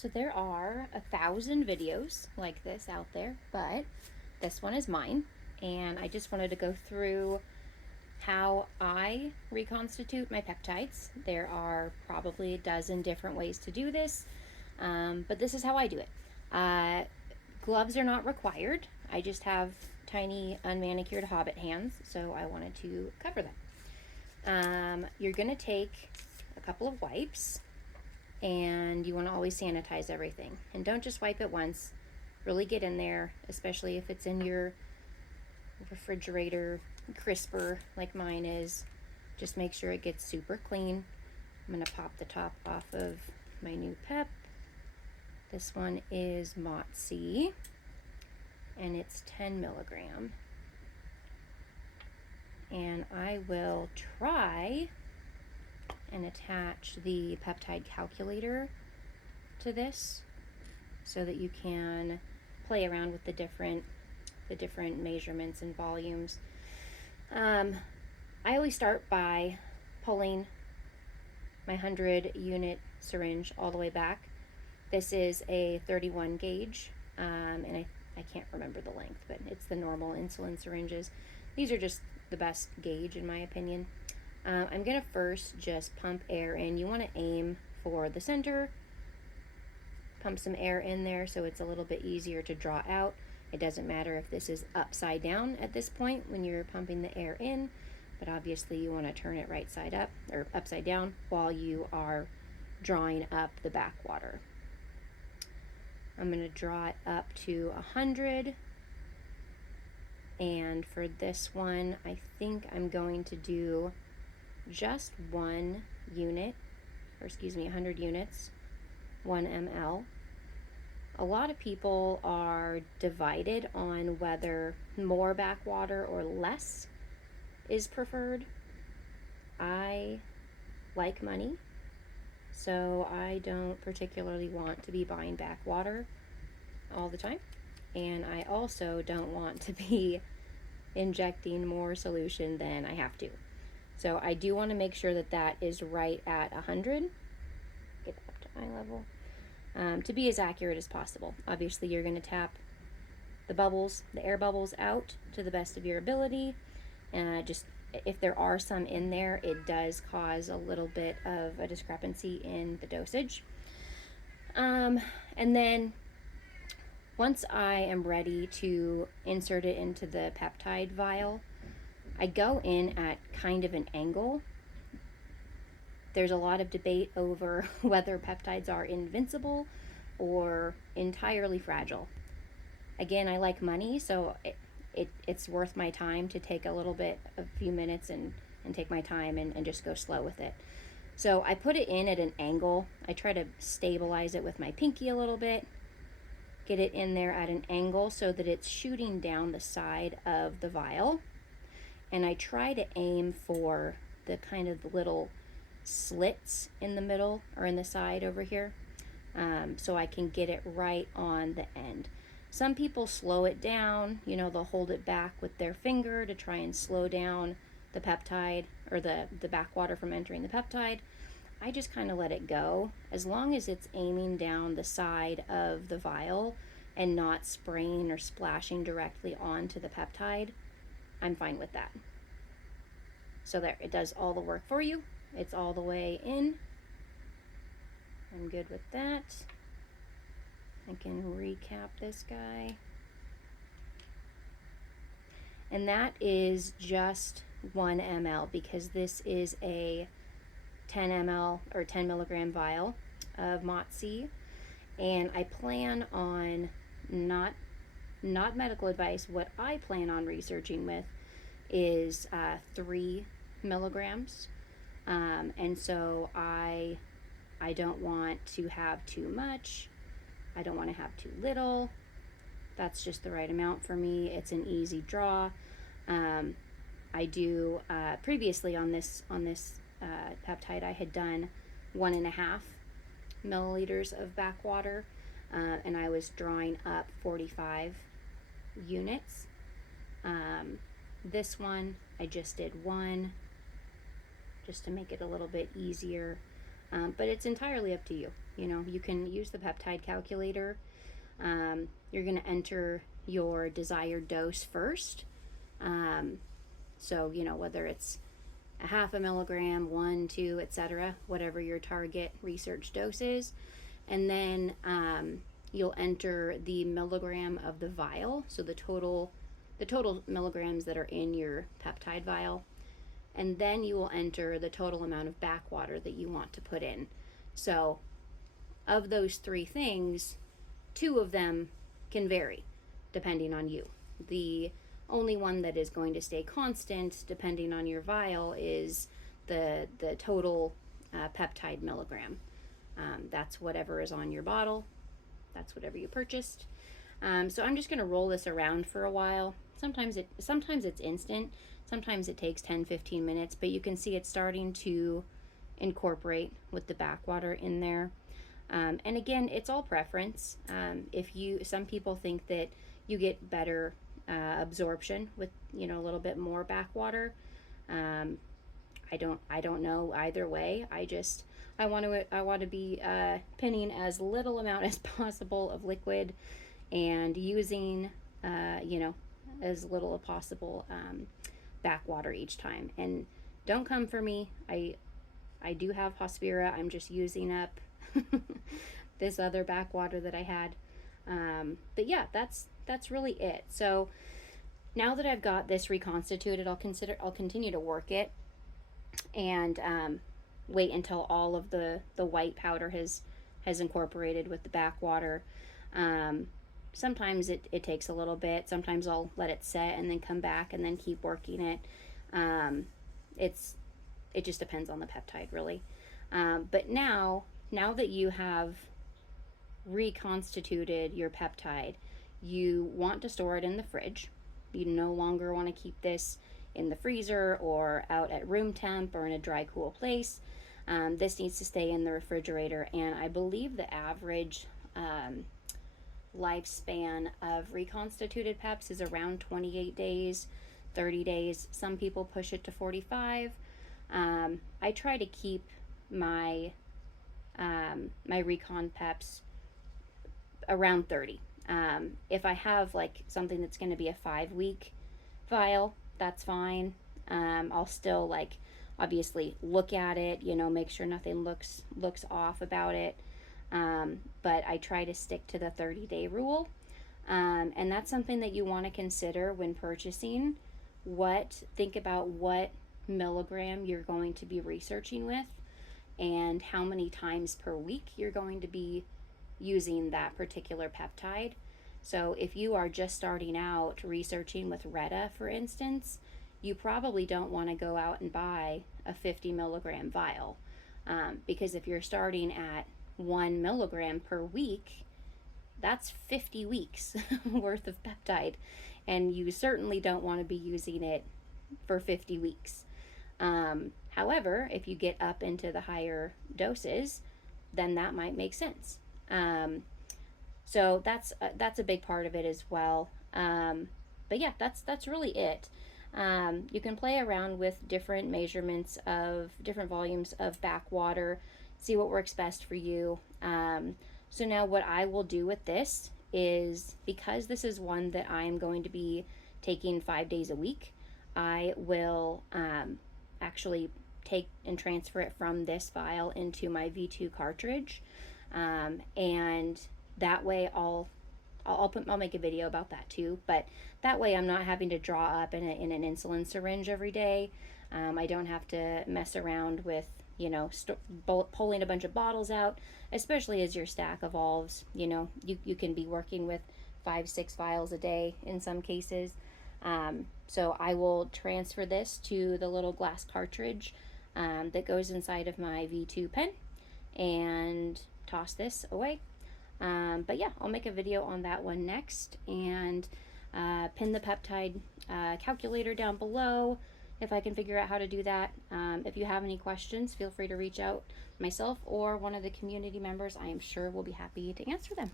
So there are 1,000 videos like this out there, but this one is mine, and I just wanted to go through how I reconstitute my peptides. There are probably a dozen different ways to do this, but this is how I do it. Gloves are not required. I just have tiny unmanicured hobbit hands, so I wanted to cover them. You're going to take a couple of wipes, and you want to always sanitize everything. And don't just wipe it once. Really get in there, especially if it's in your refrigerator crisper like mine is. Just make sure it gets super clean. I'm going to pop the top off of my new pep. This one is MOTC, and it's 10 milligram. And I will try and attach the peptide calculator to this so that you can play around with the different measurements and volumes. I always start by pulling my 100 unit syringe all the way back. This is a 31 gauge, and I can't remember the length, but it's the normal insulin syringes. These are just the best gauge in my opinion. I'm going to first just pump air in. You want to aim for the center, pump some air in there so it's a little bit easier to draw out. It doesn't matter if this is upside down at this point when you're pumping the air in, but obviously you want to turn it right side up or upside down while you are drawing up the backwater. I'm going to draw it up to 100. And for this one, I think I'm going to do just 1 unit, or excuse me, 100 units, 1 ml. A lot of people are divided on whether more backwater or less is preferred. I like money, so I don't particularly want to be buying backwater all the time. And I also don't want to be injecting more solution than I have to. So I do want to make sure that that is right at 100. Get up to eye level. To be as accurate as possible. Obviously you're going to tap the bubbles, the air bubbles out to the best of your ability. Just if there are some in there, it does cause a little bit of a discrepancy in the dosage. And then once I am ready to insert it into the peptide vial, I go in at kind of an angle. There's a lot of debate over whether peptides are invincible or entirely fragile. Again, I like money, so it's worth my time to take a few minutes and take my time and just go slow with it. So I put it in at an angle. I try to stabilize it with my pinky a little bit, get it in there at an angle so that it's shooting down the side of the vial. And I try to aim for the kind of the little slits in the middle or in the side over here, so I can get it right on the end. Some people slow it down, they'll hold it back with their finger to try and slow down the peptide or the backwater from entering the peptide. I just kind of let it go. As long as it's aiming down the side of the vial and not spraying or splashing directly onto the peptide, I'm fine with that. So there, it does all the work for you. It's all the way in. I'm good with that. I can recap this guy. And that is just 1 ml because this is a 10 ml or 10 milligram vial of MOTC. And I plan on not medical advice. What I plan on researching with is 3 milligrams. And so I don't want to have too much. I don't want to have too little. That's just the right amount for me. It's an easy draw. I do previously on this peptide, I had done 1.5 milliliters of backwater, and I was drawing up 45 units. This one I just did 1 just to make it a little bit easier, but it's entirely up to you. You know, you can use the peptide calculator. You're going to enter your desired dose first. So, you know, whether it's a half a milligram, 1, 2, etc., whatever your target research dose is. And then you'll enter the milligram of the vial, so the total milligrams that are in your peptide vial. And then you will enter the total amount of BAC water that you want to put in. So of those 3 things, 2 of them can vary depending on you. The only one that is going to stay constant depending on your vial is the total peptide milligram. That's whatever is on your bottle. That's whatever you purchased. So I'm just going to roll this around for a while. Sometimes it's instant. Sometimes it takes 10-15 minutes, but you can see it's starting to incorporate with the BAC water in there. And again, it's all preference. Some people think that you get better absorption with, you know, a little bit more BAC water. I don't know either way. I want to be pinning as little amount as possible of liquid and using you know, as little as possible BAC water each time. And don't come for me. I do have Hospira. I'm just using up this other BAC water that I had. But yeah, that's really it. So now that I've got this reconstituted, I'll continue to work it and wait until all of the white powder has incorporated with the BAC water. Sometimes it takes a little bit. Sometimes I'll let it set and then come back and then keep working it. It just depends on the peptide, really. But now that you have reconstituted your peptide, you want to store it in the fridge. You no longer want to keep this in the freezer or out at room temp or in a dry, cool place. This needs to stay in the refrigerator, and I believe the average lifespan of reconstituted peps is around 28 days, 30 days. Some people push it to 45. I try to keep my my recon peps around 30. If I have like something that's going to be a 5-week vial, that's fine. I'll still, like, obviously look at it, you know, make sure nothing looks off about it. But I try to stick to the 30-day rule. And that's something that you want to consider when purchasing. Think about what milligram you're going to be researching with and how many times per week you're going to be using that particular peptide. So if you are just starting out researching with Retta, for instance, you probably don't want to go out and buy a 50 milligram vial, because if you're starting at 1 milligram per week, that's 50 weeks worth of peptide, and you certainly don't want to be using it for 50 weeks. However, if you get up into the higher doses, then that might make sense. So that's a big part of it as well. But yeah, that's really it. You can play around with different measurements of different volumes of BAC water, see what works best for you. So now what I will do with this is, because this is one that I'm going to be taking 5 days a week, I will actually take and transfer it from this vial into my V2 cartridge. And that way I'll make a video about that too, but that way I'm not having to draw up in an insulin syringe every day. I don't have to mess around with, you know, pulling a bunch of bottles out, especially as your stack evolves. You know, you can be working with 5-6 vials a day in some cases. So I will transfer this to the little glass cartridge that goes inside of my V2 pen and toss this away. But yeah, I'll make a video on that one next, and pin the peptide calculator down below if I can figure out how to do that. If you have any questions, feel free to reach out myself or one of the community members. I am sure we'll be happy to answer them.